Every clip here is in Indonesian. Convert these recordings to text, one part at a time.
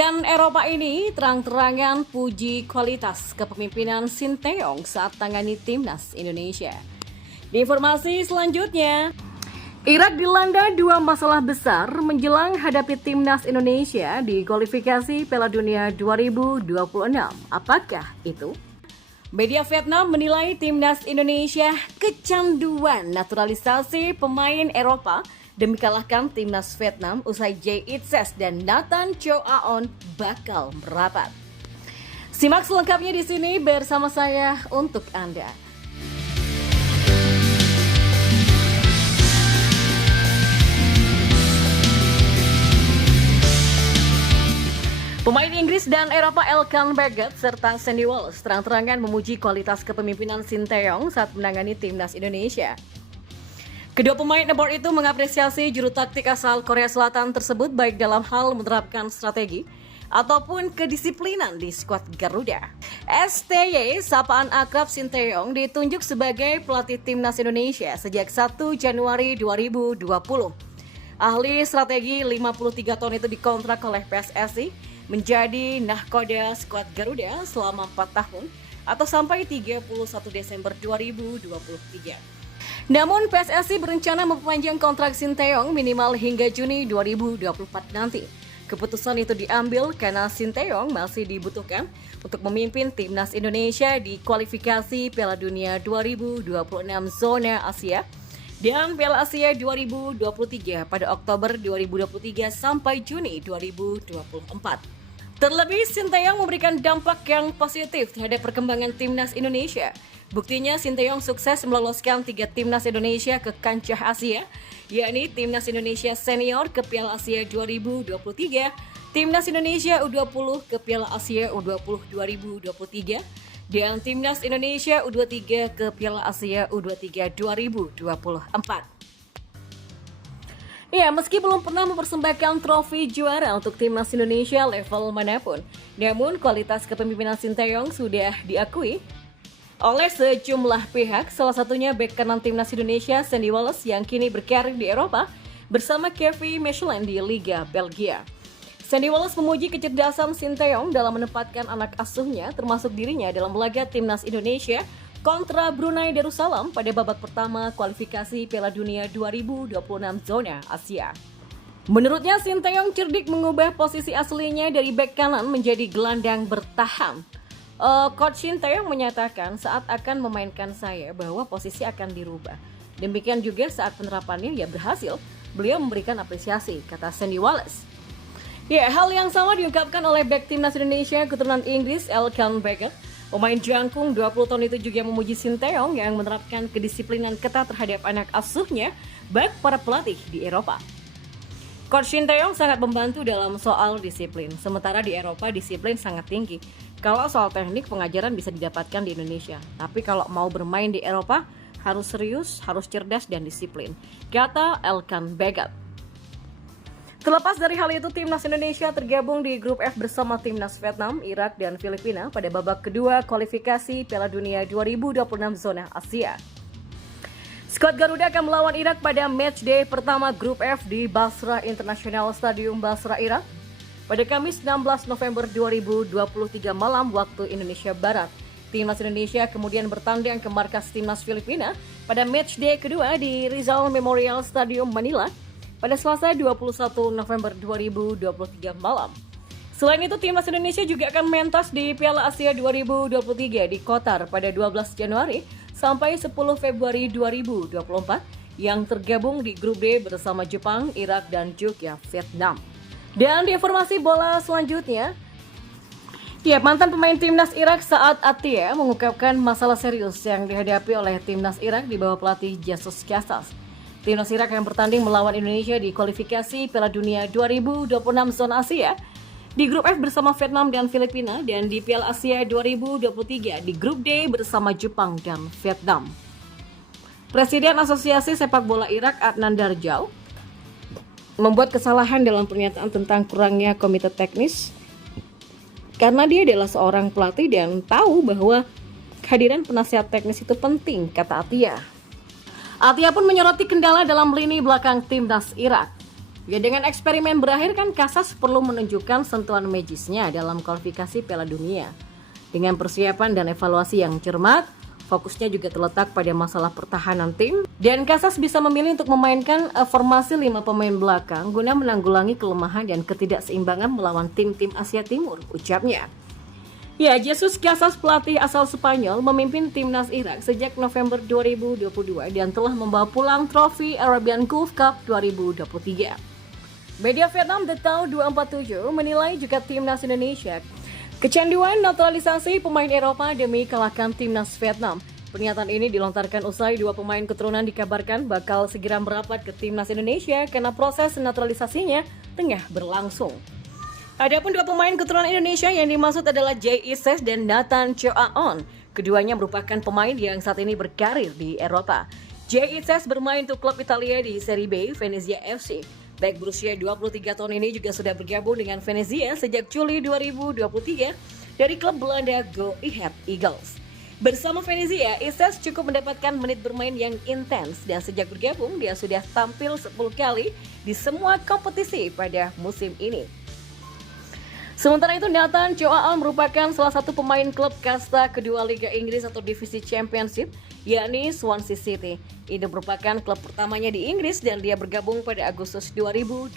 dan Eropa ini terang-terangan puji kualitas kepemimpinan Sinteyong saat tangani timnas Indonesia. Di informasi selanjutnya, Irak dilanda dua masalah besar menjelang hadapi timnas Indonesia di kualifikasi Piala Dunia 2026. Apakah itu? Media Vietnam menilai timnas Indonesia kecanduan naturalisasi pemain Eropa demi kalahkan timnas Vietnam usai Jay Itses dan Nathan Chow Aon bakal merapat. Simak selengkapnya di sini bersama saya untuk Anda. Pemain Inggris dan Eropa Elkan Baggett serta Sandy Walsh terang-terangan memuji kualitas kepemimpinan Sinteyong saat menangani timnas Indonesia. Kedua pemain nomor itu mengapresiasi juru taktik asal Korea Selatan tersebut baik dalam hal menerapkan strategi ataupun kedisiplinan di skuad Garuda. STY, sapaan akrab Sinteyong, ditunjuk sebagai pelatih timnas Indonesia sejak 1 Januari 2020. Ahli strategi 53 tahun itu dikontrak oleh PSSI menjadi nahkoda skuad Garuda selama 4 tahun atau sampai 31 Desember 2023. Namun PSSI berencana memperpanjang kontrak Sinteyong minimal hingga Juni 2024 nanti. Keputusan itu diambil karena Sinteyong masih dibutuhkan untuk memimpin timnas Indonesia di kualifikasi Piala Dunia 2026 zona Asia dan Piala Asia 2023 pada Oktober 2023 sampai Juni 2024. Terlebih, Sinteyong memberikan dampak yang positif terhadap perkembangan timnas Indonesia. Buktinya, Sinteyong sukses meloloskan 3 timnas Indonesia ke kancah Asia, yakni Timnas Indonesia Senior ke Piala Asia 2023, Timnas Indonesia U20 ke Piala Asia U20 2023, dan Timnas Indonesia U23 ke Piala Asia U23 2024. Ya, meski belum pernah mempersembahkan trofi juara untuk timnas Indonesia level manapun, namun kualitas kepemimpinan Sinteyong sudah diakui oleh sejumlah pihak, salah satunya bek kanan timnas Indonesia Sandy Walsh yang kini berkarir di Eropa bersama Kevin Mechelen di Liga Belgia. Sandy Walsh memuji kecerdasan Sinteyong dalam menempatkan anak asuhnya termasuk dirinya dalam laga timnas Indonesia kontra Brunei Darussalam pada babak pertama kualifikasi Piala Dunia 2026 zona Asia. Menurutnya, Sinteyong cerdik mengubah posisi aslinya dari bek kanan menjadi gelandang bertahan. Coach Sinteyong menyatakan saat akan memainkan saya bahwa posisi akan dirubah. Demikian juga saat penerapannya ya berhasil, beliau memberikan apresiasi, kata Sandy Walsh. Ya, hal yang sama diungkapkan oleh bek timnas Indonesia keturunan Inggris Elkan Baggett. Pemain jangkung 20 tahun itu juga memuji Sinteyong yang menerapkan kedisiplinan ketat terhadap anak asuhnya baik para pelatih di Eropa. Coach Sinteyong sangat membantu dalam soal disiplin, sementara di Eropa disiplin sangat tinggi. Kalau soal teknik pengajaran bisa didapatkan di Indonesia, tapi kalau mau bermain di Eropa harus serius, harus cerdas dan disiplin, kata Elkan Baggett. Terlepas dari hal itu, timnas Indonesia tergabung di grup F bersama timnas Vietnam, Irak, dan Filipina pada babak kedua kualifikasi Piala Dunia 2026 zona Asia. Skuad Garuda akan melawan Irak pada matchday pertama grup F di Basra International Stadium Basra, Irak pada Kamis 16 November 2023 malam waktu Indonesia Barat. Timnas Indonesia kemudian bertandang ke markas timnas Filipina pada matchday kedua di Rizal Memorial Stadium Manila pada Selasa 21 November 2023 malam. Selain itu, timnas Indonesia juga akan mentas di Piala Asia 2023 di Qatar pada 12 Januari sampai 10 Februari 2024 yang tergabung di grup D bersama Jepang, Irak, dan juga Vietnam. Dan di informasi bola selanjutnya, ya, mantan pemain timnas Irak Saad Attiyah mengungkapkan masalah serius yang dihadapi oleh timnas Irak di bawah pelatih Jesus Casas. Timnas Irak yang bertanding melawan Indonesia di kualifikasi Piala Dunia 2026 zona Asia di grup F bersama Vietnam dan Filipina dan di Piala Asia 2023 di grup D bersama Jepang dan Vietnam. Presiden Asosiasi Sepak Bola Irak Adnan Darjal membuat kesalahan dalam pernyataan tentang kurangnya komite teknis karena dia adalah seorang pelatih dan tahu bahwa kehadiran penasihat teknis itu penting, kata Attiyah. Attiyah pun menyoroti kendala dalam lini belakang timnas Irak. Ya, dengan eksperimen berakhir kan Casas perlu menunjukkan sentuhan magisnya dalam kualifikasi Piala Dunia. Dengan persiapan dan evaluasi yang cermat, fokusnya juga terletak pada masalah pertahanan tim. Dan Casas bisa memilih untuk memainkan formasi 5 pemain belakang guna menanggulangi kelemahan dan ketidakseimbangan melawan tim-tim Asia Timur, ucapnya. Ya, Jesus Casas, pelatih asal Spanyol, memimpin timnas Irak sejak November 2022 dan telah membawa pulang trofi Arabian Gulf Cup 2023. Media Vietnam The Tao 247 menilai juga timnas Indonesia kecanduan naturalisasi pemain Eropa demi kalahkan timnas Vietnam. Pernyataan ini dilontarkan usai 2 pemain keturunan dikabarkan bakal segera merapat ke timnas Indonesia karena proses naturalisasinya tengah berlangsung. Adapun 2 pemain keturunan Indonesia yang dimaksud adalah Jay Ises dan Nathan Choaon. Keduanya merupakan pemain yang saat ini berkarir di Eropa. Jay Ises bermain untuk klub Italia di Serie B, Venezia FC. Back berusia 23 tahun ini juga sudah bergabung dengan Venezia sejak Juli 2023 dari klub Belanda Go Ahead Eagles. Bersama Venezia, Ises cukup mendapatkan menit bermain yang intens dan sejak bergabung dia sudah tampil 10 kali di semua kompetisi pada musim ini. Sementara itu, Nathan Choaon merupakan salah satu pemain klub kasta kedua Liga Inggris atau Divisi Championship, yakni Swansea City. Ini merupakan klub pertamanya di Inggris dan dia bergabung pada Agustus 2023.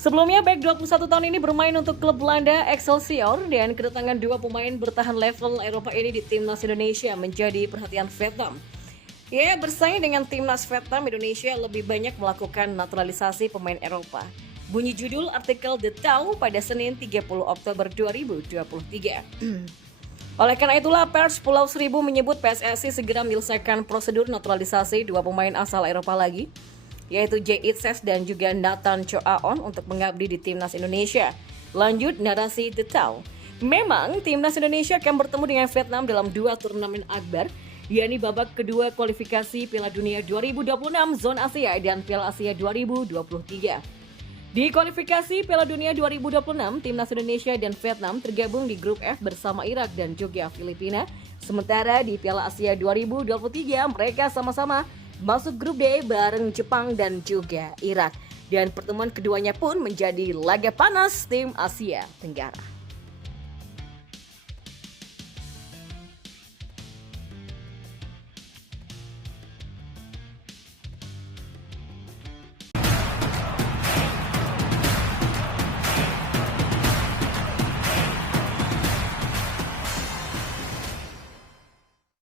Sebelumnya, back 21 tahun ini bermain untuk klub Belanda Excelsior dan kedatangan 2 pemain bertahan level Eropa ini di timnas Indonesia menjadi perhatian Vietnam. Ya, bersaing dengan timnas Vietnam, Indonesia lebih banyak melakukan naturalisasi pemain Eropa. Bunyi judul artikel The Tao pada Senin 30 Oktober 2023. Oleh karena itulah, pers Pulau Seribu menyebut PSSI segera menyelesaikan prosedur naturalisasi 2 pemain asal Eropa lagi, yaitu Jay Ises dan juga Nathan Choaon untuk mengabdi di timnas Indonesia. Lanjut narasi The Tao. Memang timnas Indonesia akan bertemu dengan Vietnam dalam 2 turnamen akbar, yakni babak kedua kualifikasi Piala Dunia 2026 Zona Asia dan Piala Asia 2023. Di kualifikasi Piala Dunia 2026, timnas Indonesia dan Vietnam tergabung di grup F bersama Irak dan juga Filipina. Sementara di Piala Asia 2023, mereka sama-sama masuk grup D bareng Jepang dan juga Irak. Dan pertemuan keduanya pun menjadi laga panas tim Asia Tenggara.